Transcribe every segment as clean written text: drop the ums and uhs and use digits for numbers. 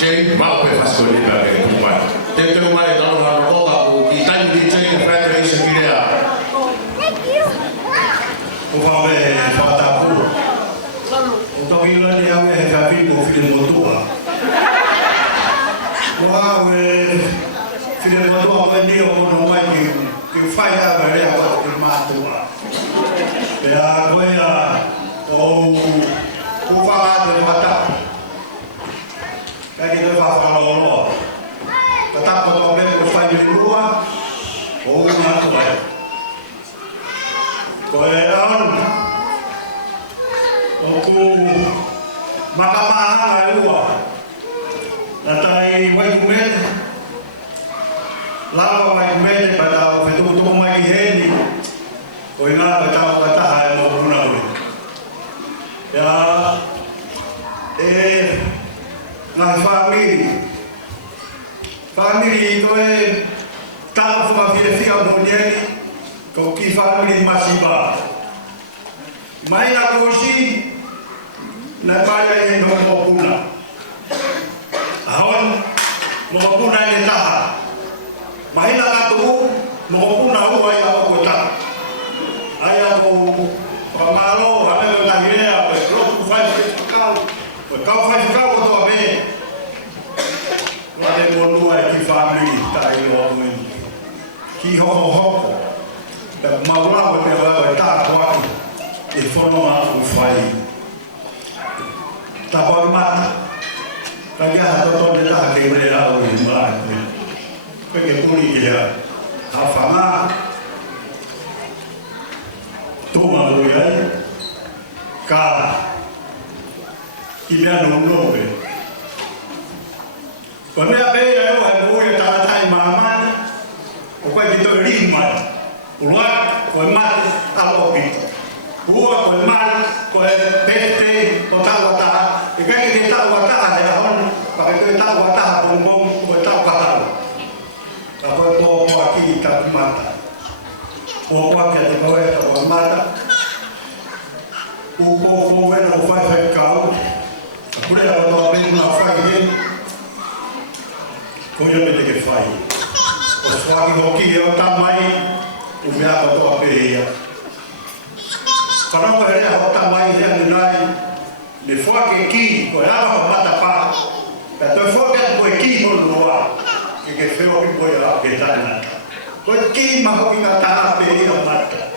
Jay, mau pe faz ko ni ba ke kumai. Te te mai da no no ka ku ki tan di Jay na federation ki ya. Thank you. O fa be fa ta ku. O to ki la ni ave fa fi mo fi mo tua. Wa we fi mo tua ko ni o no mai ki fai da ba re a ki ma tua. Pe a ko ya o ku fa la de mata. Kaya kita fala tetap problem berfai di luar, oh nak kau, kau aku makamah luar, nanti mai kumet, lalu mai kumet pada betul-betul mai heni, kau ingat pada hai mau guna ya, na family ko ta fa filefika monieni ko ki family masiba mai na koshi na baya ye no kuna ahon mo kuna ni taha mai na ka tu mo kuna ho ai ko ta aya ko pamalo ame na hirea ko ku fa ka fa ko to be Wale monua ki family tai o mui ki ho da maula o te wa ta kwa e fono ma u fai ta ba ma ta ya to de ta ke re la o ni ma ko ke puli ke ya ha fa ma to ma lo ya ka ki ya no no be Kami apa yang ada buat tanda mama, bukan kita lima, ulat, komat, alopi, buat komat, pete, kota, ikan kita kota ada orang, pakai kita kota bongbong, kota kahal, apa bawa kita mata, bawa kita bawa mata, upo bueno fai kau, aku dah bawa beli nafai ni. Koyo me te fai. O swagi hoki e o tamai u mea ko to apeia. Kana ko hele o tamai he nai le foke ki ko ava o mata pa. Ka to foke ko ki no loa. Que feo ki ko ya ke tana. Ko ki ma ko ka ta apeia o mata.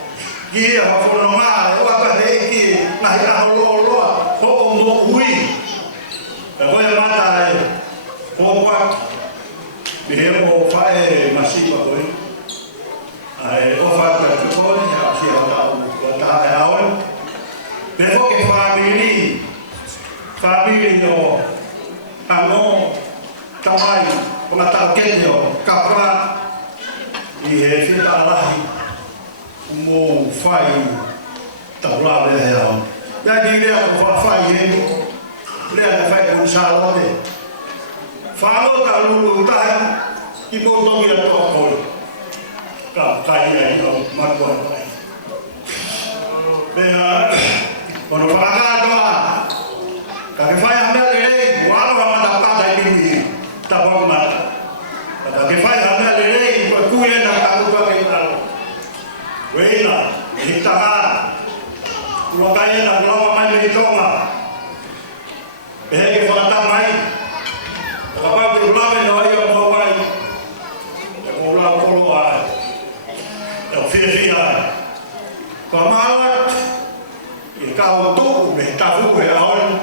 Ki a fo no ma o pa he ki na ha lo lo ho o mo ui. Ka ko ya mata e. Ko pa Bihemo fai masipa koi, o fai tak koi ya si ada kota awal. Befo ke family yo, ano tamai penata kenyo kapra, ihe fita lahi, mo fai tabla le ya. Jadi dia ko fai ini, dia fai unsalote. Falo ta lulu ta ki mo to mi to ko ka kai ai no ma ko ai bea kono paga to ka ke fai anda le walo ma ta pa dai ni ta ba ma ka ke fai anda le ko ku ye na ka ko ke ta weila hita ku ka ye na no ma ni to ma bea ke fa ta mai Kapag tulungan na ay ang maway, mula ko ay, ang fia-fia, kamawat, ikaw ito, may tafu kayaon,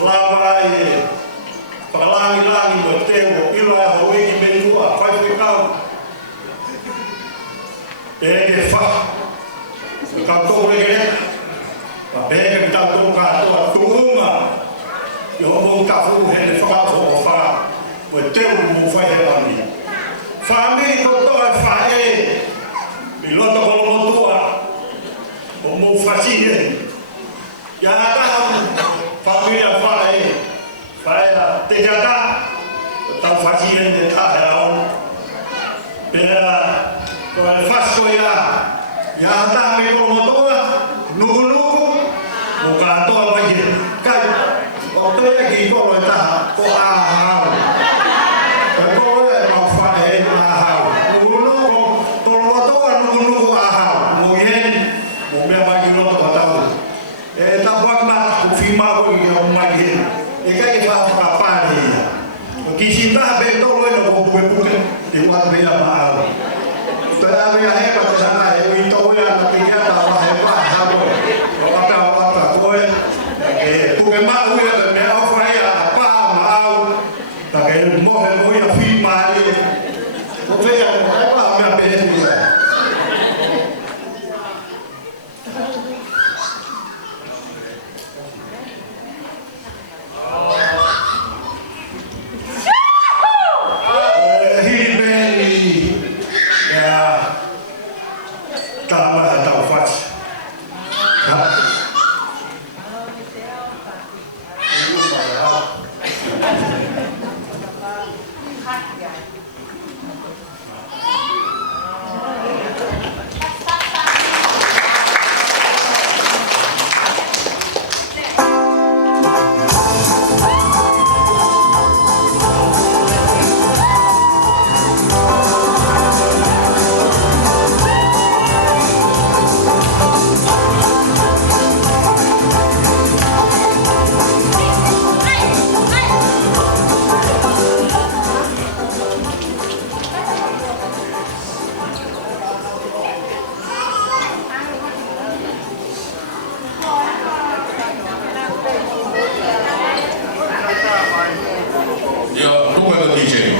laway, pakalangi-langi, bertemo, ilay, hawi, kimenua, fay ikaw, peke fa, ikaw ito, peke, peke, ikaw ito, kato, tulunga, yung mong tafu, hindi whakako o whaka, o teo mo whai he pani. Whamiri ko toa whae, mi loto ko lomotua, o mo whasine. Ia nata whamiri a whae, whae a te jata, o tau whasine ne tahe aon. Pera, ko e whasko ia nata me ko lomotua, nuku, o katoa mai he, kai, o tôi là kỳ có người ta có hào cái có là nó phải hào nó tôi nó hào một mẹ mai nó có tao ta buat mat ku firma ko ni o mai cái fa pa ni ki cinta be to lo no ko pu di wa be ya ma ta da be ya he pa ta na e wi to ya na ti ya ta wa he pa ha bo o ta ko e ku ke ma u ya me o fa ya pa ma au ta ke mo he mo ya firma ni ko ve ya pa me be ni ya Io, tu quello dicevi.